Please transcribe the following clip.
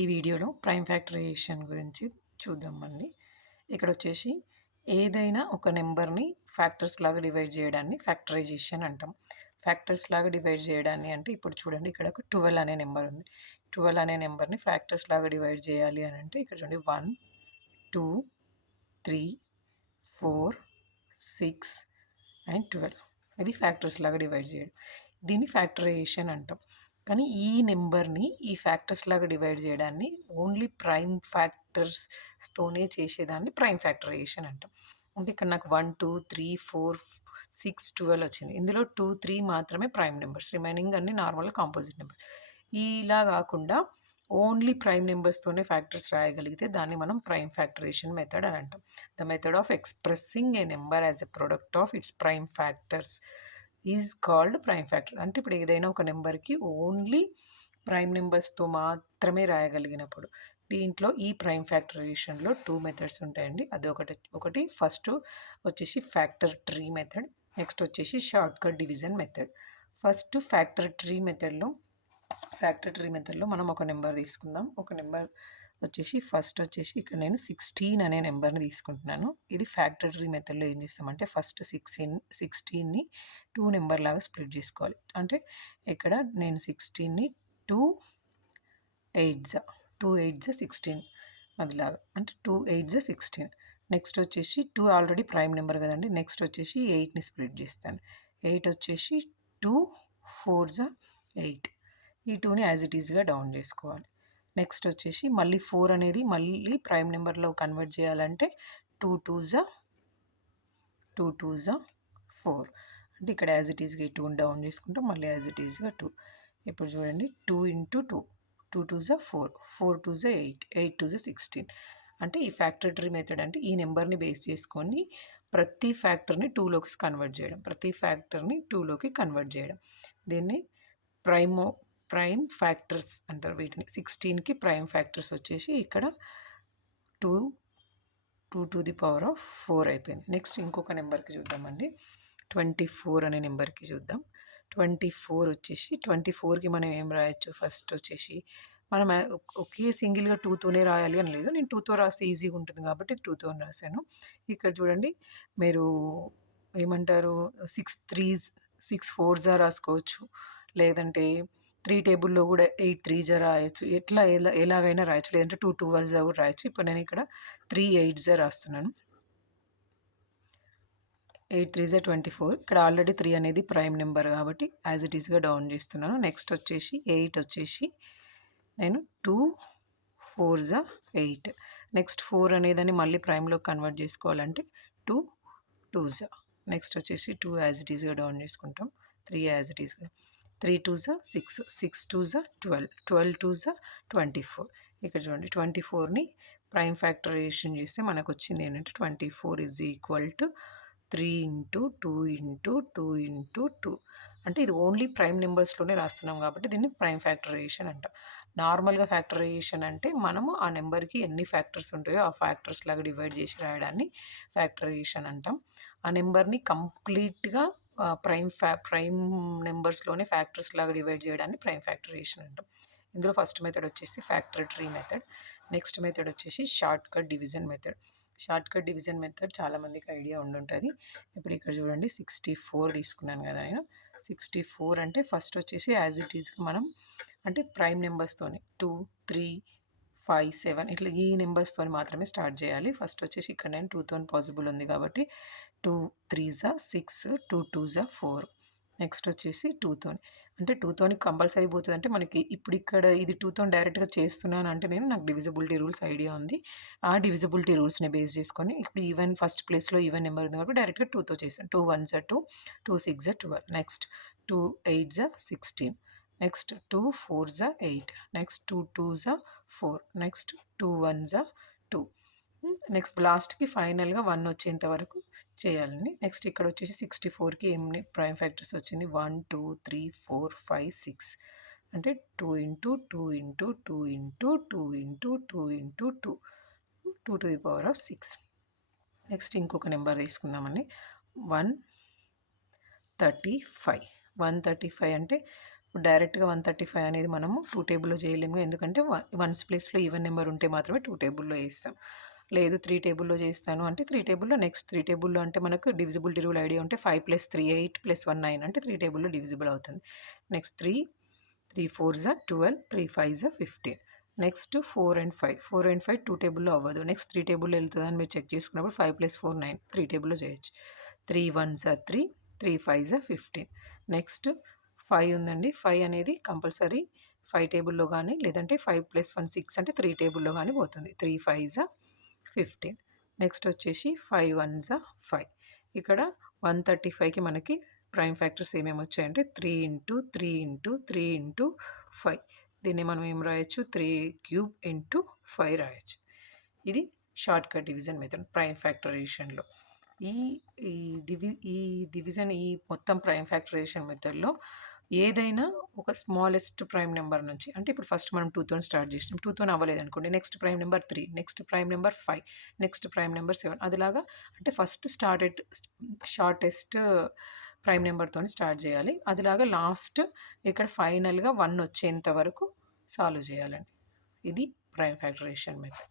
ఈ వీడియోలో prime factorisation గురించి చూద్దామండి. ఇక్కడ వచ్చేసి ఏదైనా ఒక నెంబర్ని ఫ్యాక్టర్స్ లాగా డివైడ్ చేయడాన్ని ఫ్యాక్టరైజేషన్ అంటాం. ఫ్యాక్టర్స్ లాగా డివైడ్ చేయడాన్ని అంటే ఇప్పుడు చూడండి, ఇక్కడ ఒక 12 అనే నెంబర్ ఉంది. 12 అనే నెంబర్ని ఫ్యాక్టర్స్ లాగా డివైడ్ చేయాలి అని అంటే ఇక్కడ చూడండి 1, 2, 3, 4, 6 అండ్ 12. ఇది ఫ్యాక్టర్స్ లాగా డివైడ్ చేయడం. దీన్ని ఫ్యాక్టరైజేషన్ అంటాం. కానీ ఈ నెంబర్ని ఈ ఫ్యాక్టర్స్ లాగా డివైడ్ చేయడాన్ని ఓన్లీ ప్రైమ్ ఫ్యాక్టర్స్తోనే చేసేదాన్ని ప్రైమ్ ఫ్యాక్టరైజేషన్ అంటాం. అంటే ఇక్కడ నాకు 1, 2, 3, 4, 6, 12 వచ్చింది. ఇందులో 2, 3 మాత్రమే ప్రైమ్ నెంబర్స్, రిమైనింగ్ అన్ని నార్మల్ కాంపోజిట్ నెంబర్స్. ఇలా కాకుండా ఓన్లీ ప్రైమ్ నెంబర్స్తోనే ఫ్యాక్టర్స్ రాయగలిగితే దాన్ని మనం ప్రైమ్ ఫ్యాక్టరైజేషన్ మెథడ్ అని అంటాం. The method of expressing A number as a product of it's prime factors is called prime factor. అంటే ఇప్పుడు ఏదైనా ఒక నెంబర్కి ఓన్లీ ప్రైమ్ నెంబర్స్తో మాత్రమే రాయగలిగినప్పుడు దీంట్లో ఈ ప్రైమ్ ఫ్యాక్టరైజేషన్లో 2 మెథడ్స్ ఉంటాయండి. అది ఒకటి ఫస్ట్ వచ్చేసి ఫ్యాక్టర్ ట్రీ మెథడ్, నెక్స్ట్ వచ్చేసి short cut division method. First factor tree మెథడ్లో మనం ఒక నెంబర్ తీసుకుందాం. ఒక నెంబర్ వచ్చేసి ఫస్ట్ వచ్చేసి ఇక్కడ నేను 16 అనే నెంబర్ని తీసుకుంటున్నాను. ఇది ఫ్యాక్టర్ ట్రీ మెథడ్లో ఏం చేస్తామంటే ఫస్ట్ 16ని 2 నెంబర్ లాగా స్ప్లిట్ చేసుకోవాలి. అంటే ఇక్కడ నేను 16ని 2 8s 16 అదిలాగా, అంటే 2 8s 16. నెక్స్ట్ వచ్చేసి 2 ఆల్రెడీ ప్రైమ్ నెంబర్ కదండి. నెక్స్ట్ వచ్చేసి 8ని స్ప్లిట్ చేస్తాను. 8 వచ్చేసి 2 4s 8. ఈ 2ని యాజ్ ఇట్ ఈస్గా డౌన్ చేసుకోవాలి. నెక్స్ట్ వచ్చేసి మళ్ళీ 4 అనేది మళ్ళీ ప్రైమ్ నెంబర్లో కన్వర్ట్ చేయాలంటే 2 2s 4. అంటే ఇక్కడ యాజ్ ఇట్ ఈస్గా 2ని డౌన్ చేసుకుంటాం, మళ్ళీ యాజ్ ఇట్ ఈస్గా 2. ఇప్పుడు చూడండి 2 ఇంటూ 2, 2 2s 4, 4 2s 8, 8 2s 16. అంటే ఈ ఫ్యాక్టర్ ట్రీ మెథడ్ అంటే ఈ నెంబర్ని బేస్ చేసుకొని ప్రతి ఫ్యాక్టర్ని 2లోకి కన్వర్ట్ చేయడం. దీన్ని ప్రైమ్ ఫ్యాక్టర్స్ అంటారు వీటిని. 16కి ప్రైమ్ ఫ్యాక్టర్స్ వచ్చేసి ఇక్కడ 2 to the power of 4 అయిపోయింది. నెక్స్ట్ ఇంకొక నెంబర్కి చూద్దామండి. 24 అనే నెంబర్కి చూద్దాం. 24 వచ్చేసి 24కి మనం ఏం రాయొచ్చు, ఫస్ట్ వచ్చేసి మనం ఒకే సింగిల్గా 2తోనే రాయాలి అని లేదు. నేను 2తో రాస్తే ఈజీగా ఉంటుంది కాబట్టి 2తో రాశాను. ఇక్కడ చూడండి, మీరు ఏమంటారు 6 3s 6 4s రాసుకోవచ్చు, లేదంటే 3 టేబుల్లో కూడా 8 3s రాయొచ్చు. ఎలాగైనా రాయొచ్చు, లేదంటే 2 12s కూడా రాయొచ్చు. ఇప్పుడు నేను ఇక్కడ 3 8s రాస్తున్నాను. 8 3s 24. ఇక్కడ ఆల్రెడీ 3 అనేది ప్రైమ్ నెంబర్ కాబట్టి యాజ్ ఇట్ ఈస్గా డౌన్ చేస్తున్నాను. నెక్స్ట్ వచ్చేసి 8 వచ్చేసి నేను 2 4s 8. నెక్స్ట్ 4 అనేదాన్ని మళ్ళీ ప్రైమ్లో కన్వర్ట్ చేసుకోవాలంటే 2 2s. నెక్స్ట్ వచ్చేసి 2 యాజ్ ఇట్ ఈస్గా డౌన్ చేసుకుంటాం, 3 యాజ్ ఇట్ ఈస్గా, 3 2s 6, 6 2s 12, 12 2s 24. ఇక్కడ చూడండి 24ని ప్రైమ్ ఫ్యాక్టరైజేషన్ చేస్తే మనకు వచ్చింది ఏంటంటే 24 is equal to 3 into 2 into 2 into 2. అంటే ఇది ఓన్లీ ప్రైమ్ నెంబర్స్లోనే రాస్తున్నాం కాబట్టి దీన్ని ప్రైమ్ ఫ్యాక్టరైజేషన్ అంటాం. నార్మల్గా ఫ్యాక్టరైజేషన్ అంటే మనము ఆ నెంబర్కి ఎన్ని ఫ్యాక్టర్స్ ఉంటాయో ఆ ఫ్యాక్టర్స్ లాగా డివైడ్ చేసి రాయడాన్ని ఫ్యాక్టరైజేషన్ అంటాం. ఆ నెంబర్ని కంప్లీట్గా ప్రైమ్ నెంబర్స్లోనే ఫ్యాక్టర్స్ లాగా డివైడ్ చేయడాన్ని ప్రైమ్ ఫ్యాక్టరైజేషన్ అంటాం. ఇందులో ఫస్ట్ మెథడ్ వచ్చేసి factor tree method. Next method వచ్చేసి short cut division method. Short cut division method చాలామందికి ఐడియా ఉండుంటుంది. ఇప్పుడు ఇక్కడ చూడండి 64 తీసుకున్నాను కదా నేను. 64 అంటే ఫస్ట్ వచ్చేసి యాజ్ ఇట్ ఈస్గా మనం అంటే ప్రైమ్ నెంబర్స్తోని 2 3 5 7 ఇట్లా ఈ నెంబర్స్తో మాత్రమే స్టార్ట్ చేయాలి. ఫస్ట్ వచ్చేసి ఇక్కడ నేను 2తో పాసిబుల్ ఉంది కాబట్టి 2 3s 6, 2 2s 4. నెక్స్ట్ వచ్చేసి 2తో, అంటే 2తో కంపల్సరీ పోతుంది. అంటే మనకి ఇప్పుడు ఇక్కడ ఇది 2తో డైరెక్ట్గా చేస్తున్నాను అంటే నాకు డివిజిబిలిటీ రూల్స్ ఐడియా ఉంది. ఆ డివిజిబిలిటీ రూల్స్ని బేస్ చేసుకొని ఇప్పుడు ఈవెన్ ఫస్ట్ ప్లేస్లో ఈవెన్ నెంబర్ ఉంది కాబట్టి డైరెక్ట్గా 2తో చేశాను. 2 1s 2, 2 6s 12, next 2 8s 16, next 2 4s 8, next 2 2s 4, next 2 1s 2, next లాస్ట్కి ఫైనల్గా 1 వచ్చేంత వరకు చేయాలండి. నెక్స్ట్ ఇక్కడ వచ్చేసి 64కి ఏమి ప్రైమ్ ఫ్యాక్టర్స్ వచ్చింది 1 2 3 4 5 6. అంటే 2 into 2 into 2 into 2 into 2 into 2, 2 to the power of 6. Next ఇంకొక నెంబర్ తీసుకుందామండి 135. 135 అంటే ఇప్పుడు డైరెక్ట్గా 135 అనేది మనము 2 టేబుల్లో చేయలేము, ఎందుకంటే వన్స్ ప్లేస్లో ఈవెన్ నెంబర్ ఉంటే మాత్రమే 2 టేబుల్లో వేస్తాం. లేదు 3 టేబుల్లో చేస్తాను అంటే 3 టేబుల్లో, నెక్స్ట్ 3 టేబుల్లో అంటే మనకు డివిజిబిలిటీ రూల్ ఐడియా ఉంటే 5 + 3 8 + 1 9 అంటే 3 టేబుల్లో డివిజిబుల్ అవుతుంది. నెక్స్ట్ 3 4 12, 3 5 15. నెక్స్ట్ 4 and 5, 4 and 5 2 టేబుల్లో అవ్వదు. నెక్స్ట్ 3 టేబుల్లో వెళ్తుందని మీరు చెక్ చేసుకున్నప్పుడు 5 + 4 9, 3 టేబుల్లో చేయొచ్చు. 3 1s 3, 3 5s 15. నెక్స్ట్ 5 ఉందండి. 5 అనేది కంపల్సరీ 5 టేబుల్లో కానీ, లేదంటే 5 + 1 6 అంటే 3 టేబుల్లో కానీ పోతుంది. 3 5s 15. నెక్స్ట్ వచ్చేసి 5 1s 5. ఇక్కడ 135కి మనకి ప్రైమ్ ఫ్యాక్టర్స్ ఏమేమి వచ్చాయంటే 3 × 3 × 3 × 5. దీన్ని మనం ఏం రాయొచ్చు, 3³ × 5 రాయొచ్చు. ఇది షార్ట్ కట్ డివిజన్ మెథడ్ ప్రైమ్ ఫ్యాక్టరైజేషన్లో. ఈ ఈ డివిజన్, ఈ మొత్తం ప్రైమ్ ఫ్యాక్టరైజేషన్ మెథడ్లో ఏదైనా ఒక స్మాలెస్ట్ ప్రైమ్ నెంబర్ నుంచి, అంటే ఇప్పుడు ఫస్ట్ మనం 2తో స్టార్ట్ చేసినాం, 2తో అవ్వలేదు అనుకోండి, next prime number 3, next prime number 5, next prime number 7, అదిలాగా అంటే ఫస్ట్ షార్టెస్ట్ ప్రైమ్ నెంబర్తో స్టార్ట్ చేయాలి. అదిలాగా లాస్ట్ ఇక్కడ ఫైనల్గా 1 వచ్చేంత వరకు సాల్వ్ చేయాలండి. ఇది ప్రైమ్ ఫ్యాక్టరైజేషన్ మెథడ్.